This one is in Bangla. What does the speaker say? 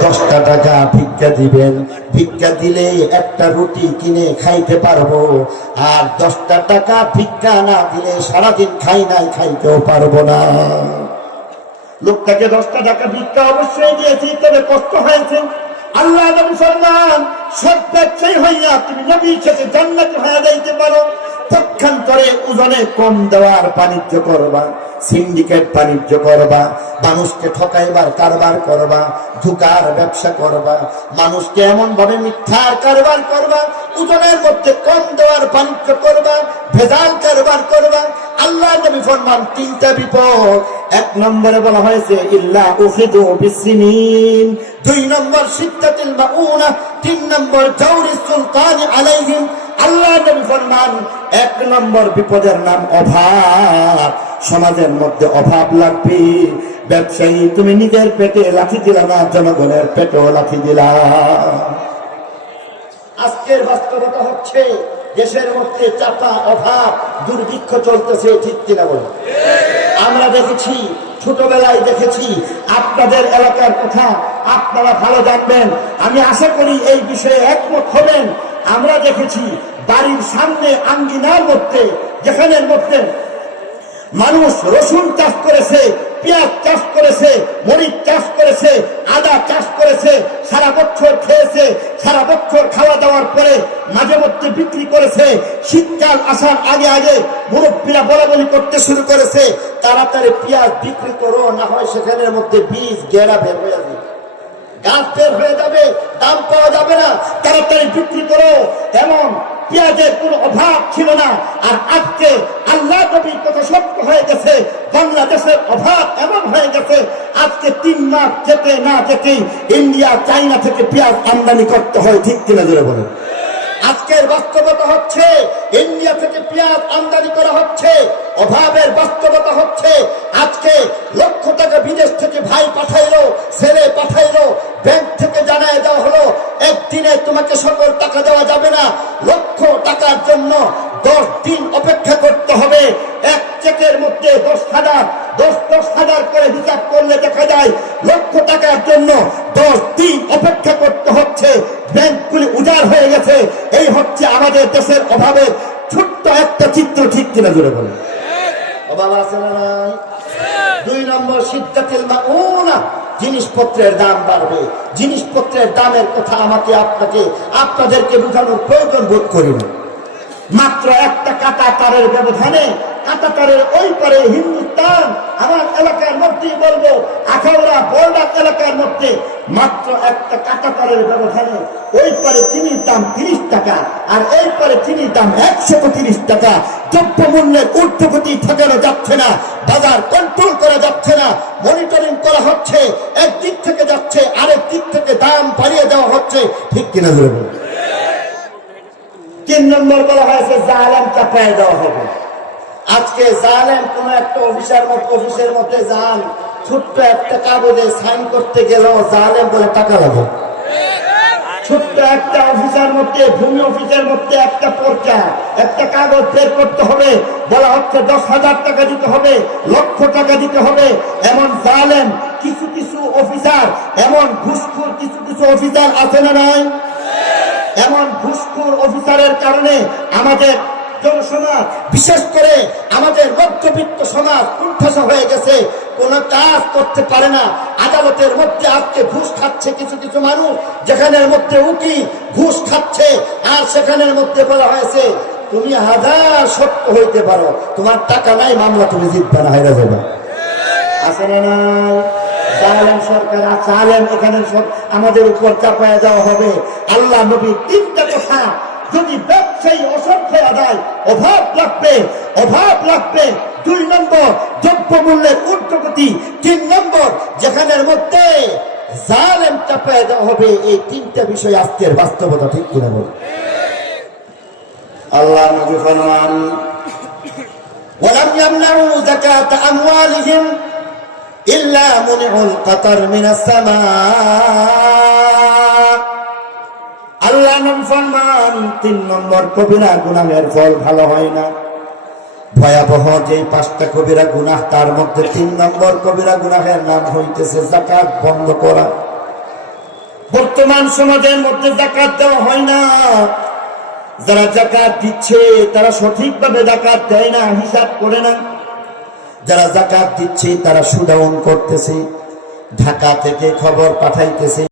দশটা টাকা ভিক্ষা দিবেন। ভিক্ষা দিলে একটা রুটি কিনে খাইতে পারব। আর দশটা টাকা ভিক্ষা না দিলে সারাদিন খাই নাই, খাইতেও পারব না। লোকটাকে দশটা টাকা ভিক্ষা অবশ্যই দিয়েছি, তবে কষ্ট হয়েছে। আল্লাহ ফরমান সব ব্যবসায়ী হইয়া তুমি নবী থেকে জান্নাতে হয়ে যাইতে পারো। পক্ষান্তরে ওজনে কম দেওয়ার বাণিজ্য করবা, সিন্ডিকেট বাণিজ্য করবা, মানুষকে ঠকাইবার কারবার করবা, ধুকার ব্যবসা করবা, মানুষকে এমন ভাবে মিথ্যার কারবার করবা ওজনের মধ্যে কম দেওয়ার বাণিজ্য করবা, ভেজাল কারবার করবা। আল্লাহ নবী ফরমান তিনটা বিপদ। এক নম্বরে বলা হয়েছে, ইল্লা উখিদু বিসিনিন। দুই নম্বর সিদ্ধাতিল মাউনা। তিন নম্বর জাউরি সুলতান আলাইহিম। ফরমান এক নম্বর বিপদের নাম অভাব। সমাজের মধ্যে অভাব লাগবে। ব্যবসায়ী, তুমি নিজের পেটে লাঠি দিলা না, জনগণের পেটেও লাঠি দিলা। আজকের বাস্তবতা হচ্ছে, দেশের মধ্যে চাপা, অভাব, দুর্ভিক্ষ চলতেছে, ঠিক কিনা বলে? আমরা দেখেছি, ছোটবেলায় দেখেছি, আপনাদের এলাকার কথা আপনারা ভালো জানবেন। আমি আশা করি এই বিষয়ে একমত হবেন। আমরা দেখেছি বাড়ির সামনে আঙ্গিনার মধ্যে যেখানের মধ্যে মানুষ রসুন চাষ করেছে, পেঁয়াজ চাষ করেছে, মরিচ চাষ করেছে, আদা চাষ করেছে, সারা বছর খেয়েছে, সারা বছর খাওয়া দাওয়ার পরে মাঝে মধ্যে বিক্রি করেছে। শীতকাল আসার আগে আগে মুরব্বীরা বলা বলি করতে শুরু করেছে, তাড়াতাড়ি পেঁয়াজ বিক্রি করো, না হয় সেখানের মধ্যে বীজ, গেরা বের হয়ে গাছ বের হয়ে যাবে, দাম পাওয়া যাবে না। তাড়াতাড়ি বিক্রি করো। এমন পেঁয়াজের কোনো অভাব ছিল না। আর আজকে আল্লাহ নবীর কথা সত্য হয়ে গেছে। বাংলাদেশের অভাব এমন হয়ে গেছে। আজকে তিন মাস যেতে না যেতেই ইন্ডিয়া, চাইনা থেকে পেঁয়াজ আমদানি করতে হয়। ঠিক কিনা জোরে বলেন। আজকের বাস্তবতা হচ্ছে, ইন্ডিয়া থেকে পেঁয়াজ আমদানি করা হচ্ছে। অভাবের বাস্তবতা হচ্ছে, আজকে ভাই পাঠাইলো, ছেলে পাঠাইলো ব্যাংক থেকে জানায় দেওয়া হলো, একদিনে তোমাকে সকল টাকা দেওয়া যাবে না। লক্ষ টাকার জন্য দশ দিন অপেক্ষা করতে হবে। এক চেকের মধ্যে দশ হাজার, দশ দশ হাজার করে হিসাব করলে দেখা যায়, লক্ষ টাকার জন্য দশ দিন অপেক্ষা করতে হচ্ছে। ব্যাংকগুলি উজাড় হয়ে গেছে। এই হচ্ছে আমাদের দেশের অভাবে ছোট্ট একটা চিত্র, ঠিক কিনা জুড়ে বলে অভাব আছে না? দুই নম্বর সিদ্ধাতের মাউনা জিনিসপত্রের দাম বাড়বে। জিনিসপত্রের দামের কথা আমাকে আপনাকে আপনাদেরকে বোঝানোর প্রয়োজন বোধ করি না। মাত্র একটা কাটা তারের ব্যবধানে, কাটা তারের ওই পারে হিন্দুস্তান, আমার এলাকার মধ্যেই বলব আখাউড়া বর্ডার এলাকার মধ্যে মাত্র একটা কাটা তারের ব্যবধানে, ওই পারে চিনির দাম তিরিশ টাকা, আর এই পারে চিনির দাম একশো তিরিশ টাকা। দ্রব্য মূল্যের ঊর্ধ্বগতি ঠেকানো যাচ্ছে না, বাজার কন্ট্রোল করা যাচ্ছে না মনিটরিং করা হচ্ছে, একদিক থেকে যাচ্ছে আরেক দিক থেকে দাম বাড়িয়ে দেওয়া হচ্ছে। ঠিক কিনা ধরবো তিন নম্বর বলা হয়েছে, জালেম চাপায় দেওয়া হবে। আজকে জালেম কোন একটা অফিসার অফিসের মধ্যে যান, ছোট্ট একটা কাগজে সাইন করতে গেল জালেম বলে টাকা লাগে। ছোট্ট একটা অফিসের মধ্যে, ভূমি অফিসের মধ্যে একটা পর্চা একটা কাগজ বের করতে হবে। বলা হচ্ছে দশ হাজার টাকা দিতে হবে, লক্ষ টাকা দিতে হবে। এমন জালেম কিছু কিছু অফিসার, এমন ঘুষখোর কিছু কিছু অফিসার আছে না নয় এমন ঘুষখোর অফিসারের কারণে আমাদের জনসমাজ, বিশেষ করে আমাদের মধ্যবিত্ত সমাজ কুণ্ঠাসা হয়ে গেছে। কোন কাজ করতে পারে না। আদালতের মধ্যে আজকে ঘুষ খাচ্ছে কিছু কিছু মানুষ, যেখানের মধ্যে উকি ঘুষ খাচ্ছে, আর সেখানের মধ্যে বলা হয়েছে, তুমি হাজার সত্য হইতে পারো। তোমার টাকা নাই, মামলা তুমি জিতবে না হাইরা যাবে। আছে না জালেম সরকার আছে আলেম এখানে সব আমাদের উপর চাপায় দেওয়া হবে আল্লাহ নবী তিনটা কথা যদি ব্যবসায়ী অসংখ্য আদায় অভাব লাগবে অভাব লাগবে দুই নম্বর দ্রব্য মূল্যের ঊর্ধ্বগতি তিন নম্বর যেখানের মধ্যে জালেম চাপায় দেওয়া হবে এই তিনটা বিষয় আজকের বাস্তবতা ঠিক কিনা বল আল্লাহ নবী ফরমান ولم يمنعوا زكاة أموالهم কাতার তিন নম্বর গুনাহের ফল ভালো হয় না। ভয়াবহ পাঁচটা কবিরা গুনাহ, তার মধ্যে তিন নম্বর কবিরা গুনাহের নাম হইতেছে জাকাত বন্ধ করা। বর্তমান সমাজের মধ্যে জাকাত দেওয়া হয় না। যারা জাকাত দিচ্ছে, তারা সঠিকভাবে জাকাত দেয় না, হিসাব করে না। যারা জাকাত দিচ্ছে তারা সুদাউন করতেছে ঢাকা থেকে খবর পাঠাইতেছে।